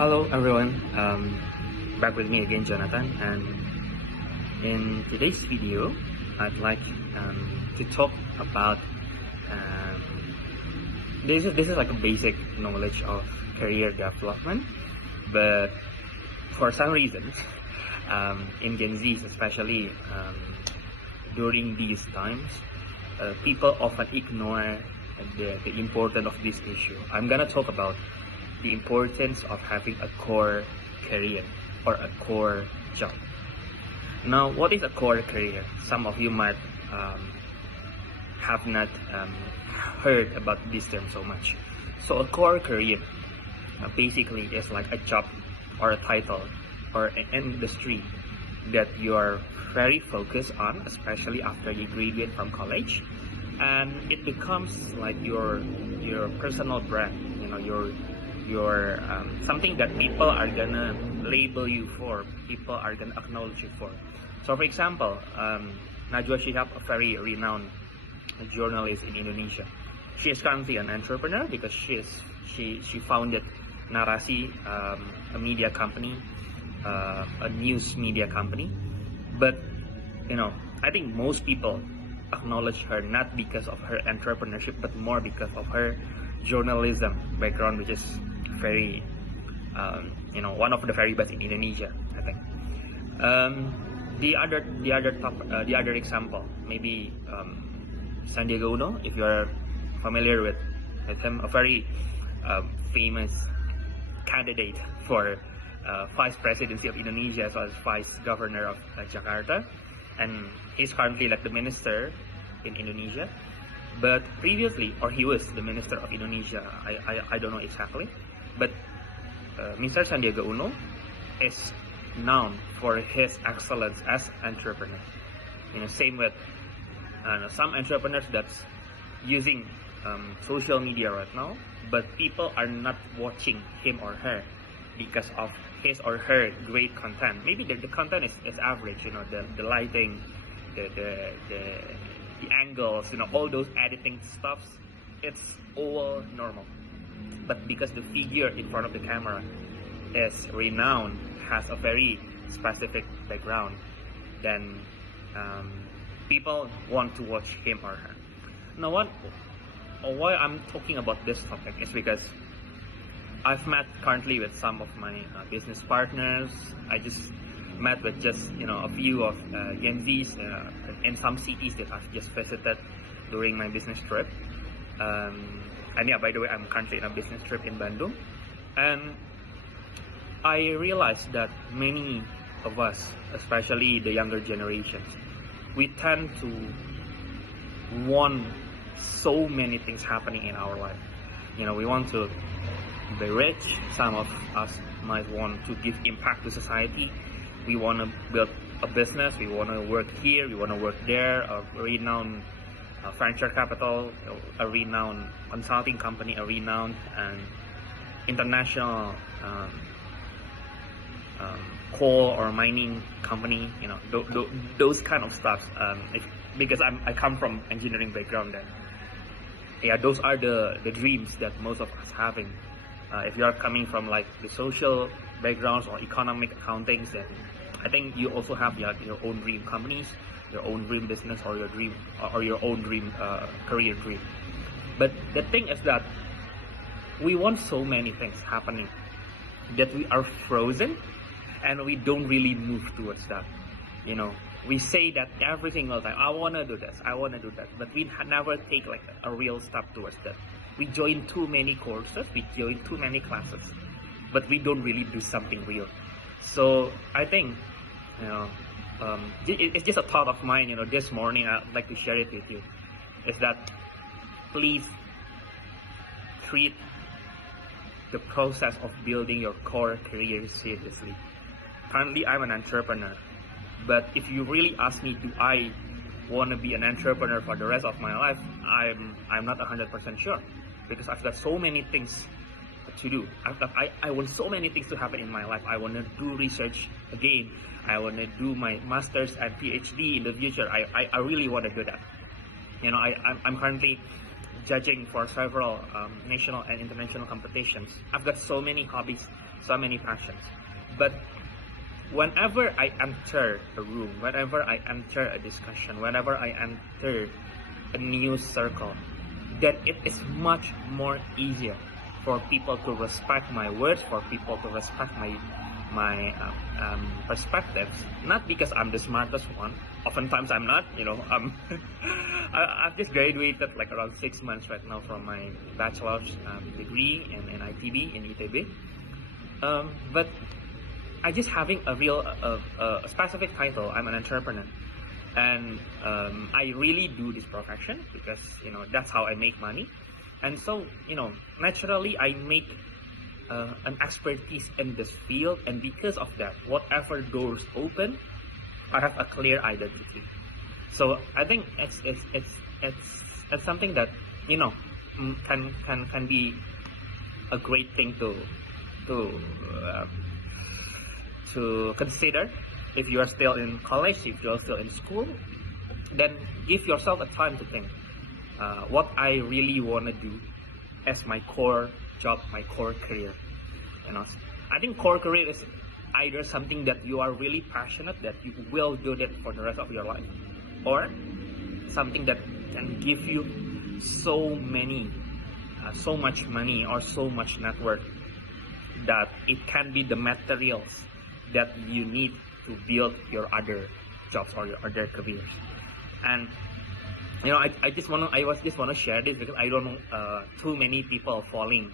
Hello everyone, back with me again, Jonathan, and in today's video I'd like to talk about this is like a basic knowledge of career development, but for some reason in Gen Zs especially, during these times, people often ignore the importance of this issue. I'm gonna talk about the importance of having a core career or a core job. Now, what is a core career? Some of you might have not heard about this term so much. So a core career basically is like a job or a title or an industry that you are very focused on, especially after you graduate from college, and it becomes like your personal brand. You know, your something that people are gonna label you for, people are gonna acknowledge you for. So for example, Najwa Shihab, a very renowned journalist in Indonesia, she is currently an entrepreneur because she founded 𝗕𝗨𝗁, a media company, a news media company. But you know, I think most people acknowledge her not because of her entrepreneurship, but more because of her journalism background, which is very one of the very best in Indonesia, I think. The other example, maybe Sandiaga Uno, if you are familiar with him, a very famous candidate for vice presidency of Indonesia as well as vice governor of Jakarta, and he's currently like the minister in Indonesia. But previously, or he was the minister of Indonesia, I don't know exactly, but Mr. Sandiaga Uno is known for his excellence as entrepreneur. You know, same with some entrepreneurs that's using social media right now, but people are not watching him or her because of his or her great content. Maybe the content is average, you know, the lighting, the angles, you know, all those editing stuffs, it's all normal. But because the figure in front of the camera is renowned, has a very specific background, then people want to watch him or her. Now, why I'm talking about this topic is because I've met currently with some of my business partners. I just met with just a few of Gen Zs in some cities that I've just visited during my business trip. And yeah, by the way, I'm currently in a business trip in Bandung, and I realized that many of us, especially the younger generations, we tend to want so many things happening in our life. You know, we want to be rich. Some of us might want to give impact to society. We want to build a business. We want to work here. We want to work there. A renowned venture capital, a renowned consulting company, a renowned and international coal or mining company. You know, those kind of stuff. Because I come from engineering background, then yeah, those are the dreams that most of us having. If you are coming from like the social backgrounds or economic accountings, then I think you also have your own dream companies, your own dream business, or your own dream career dream. But the thing is that we want so many things happening that we are frozen and we don't really move towards that. You know, we say that every single time, I want to do this, I want to do that, but we never take like a real step towards that. We join too many courses, we join too many classes, but we don't really do something real. So I think, it's just a thought of mine, this morning I'd like to share it with you, is that please treat the process of building your core career seriously. Currently, I'm an entrepreneur, but if you really ask me, do I want to be an entrepreneur for the rest of my life, I'm not 100% sure, because I've got so many things to do. I want so many things to happen in my life. I want to do research again. I want to do my master's and PhD in the future. I really want to do that. You know, I'm currently judging for several national and international competitions. I've got so many hobbies so many passions. But whenever I enter a room, whenever I enter a discussion, whenever I enter a new circle, then it is much more easier for people to respect my words, for people to respect my perspectives. Not because I'm the smartest one. Oftentimes I'm not. I've just graduated like around 6 months right now from my bachelor's degree in ITB in ITB. But I just having a real specific title. I'm an entrepreneur, and I really do this profession because that's how I make money. And so naturally I make an expertise in this field, and because of that, whatever doors open, I have a clear identity. So I think it's something that can be a great thing to consider if you are still in college, if you are still in school. Then give yourself a time to think what I really want to do as my core job, my core career. I think core career is either something that you are really passionate, that you will do that for the rest of your life, or something that can give you so much money or so much network that it can be the materials that you need to build your other jobs or your other careers. And I just want to share this because I don't know too many people falling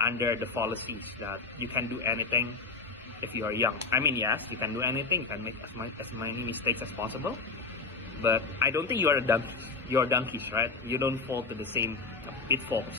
under the fallacies that you can do anything if you are young. I mean, yes, you can do anything, you can make as many mistakes as possible, but I don't think you are a donkey. You are donkeys, right? You don't fall to the same pitfalls